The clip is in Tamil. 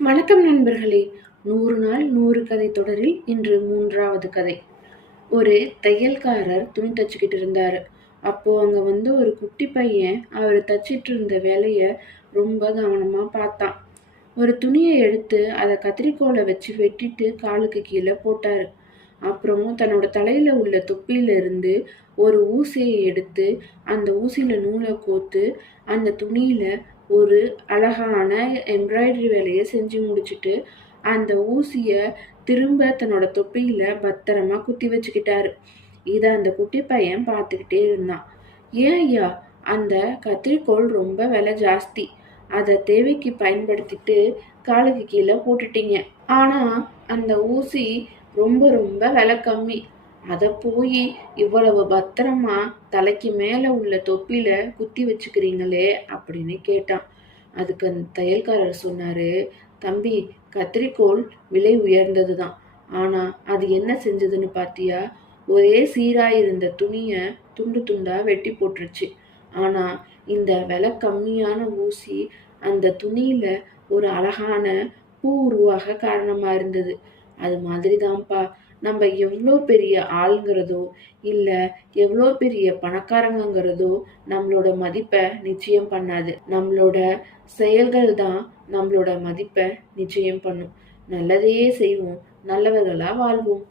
வணக்கம் நண்பர்களே! 100 நாள் 100 கதை தொடரில் இன்று 3வது கதை. ஒரு தையல்காரர் துணி தச்சுக்கிட்டு இருந்தாரு. அப்போ அங்க ஒரு குட்டி பையன் அவர் தச்சிட்டு இருந்த வேலைய ரொம்ப கவனமா பார்த்தான். ஒரு துணியை எடுத்து அதை கத்திரிக்கோலை வச்சு வெட்டிட்டு காலுக்கு கீழே போட்டாரு. அப்புறம் தன்னோட தலையில உள்ள தொப்பியில இருந்து ஒரு ஊசியை எடுத்து அந்த ஊசியில நூலை கோத்து அந்த துணியில ஒரு அழகான எம்ப்ராய்டரி வேலையை செஞ்சு முடிச்சுட்டு அந்த ஊசியை திரும்ப தன்னோட தொப்பியில பத்திரமா குத்தி வச்சுக்கிட்டாரு. இதை அந்த குட்டி பையன் பார்த்துக்கிட்டே இருந்தான். ஏன் ஐயா, அந்த கத்திரிக்கோள் ரொம்ப விலை ஜாஸ்தி, அதை தேவைக்கு பயன்படுத்திட்டு காலுக்கு கீழே போட்டுட்டீங்க. ஆனா அந்த ஊசி ரொம்ப ரொம்ப விலை கம்மி, அதை போய் இவ்வளவு பத்திரமா தலைக்கு மேலே உள்ள தொப்பில குத்தி வச்சுக்கிறீங்களே அப்படின்னு கேட்டான். அதுக்கு அந்த தையல்காரர் சொன்னாரு, தம்பி, கத்திரிக்கோள் விலை உயர்ந்தது தான். ஆனா அது என்ன செஞ்சதுன்னு பார்த்தியா? ஒரே சீராயிருந்த துணியை துண்டு துண்டா வெட்டி போட்டுருச்சு. ஆனா இந்த விலை கம்மியான ஊசி அந்த துணியில ஒரு அழகான பூ உருவாக காரணமா இருந்தது. அது மாதிரி தான்ப்பா, நம்ம எவ்வளோ பெரிய ஆளுங்கிறதோ இல்லை எவ்வளோ பெரிய பணக்காரங்கிறதோ நம்மளோட மதிப்பை நிச்சயம் பண்ணாது. நம்மளோட செயல்கள் தான் நம்மளோட மதிப்பை நிச்சயம் பண்ணும். நல்லதையே செய்வோம், நல்லவர்களா வாழ்வோம்.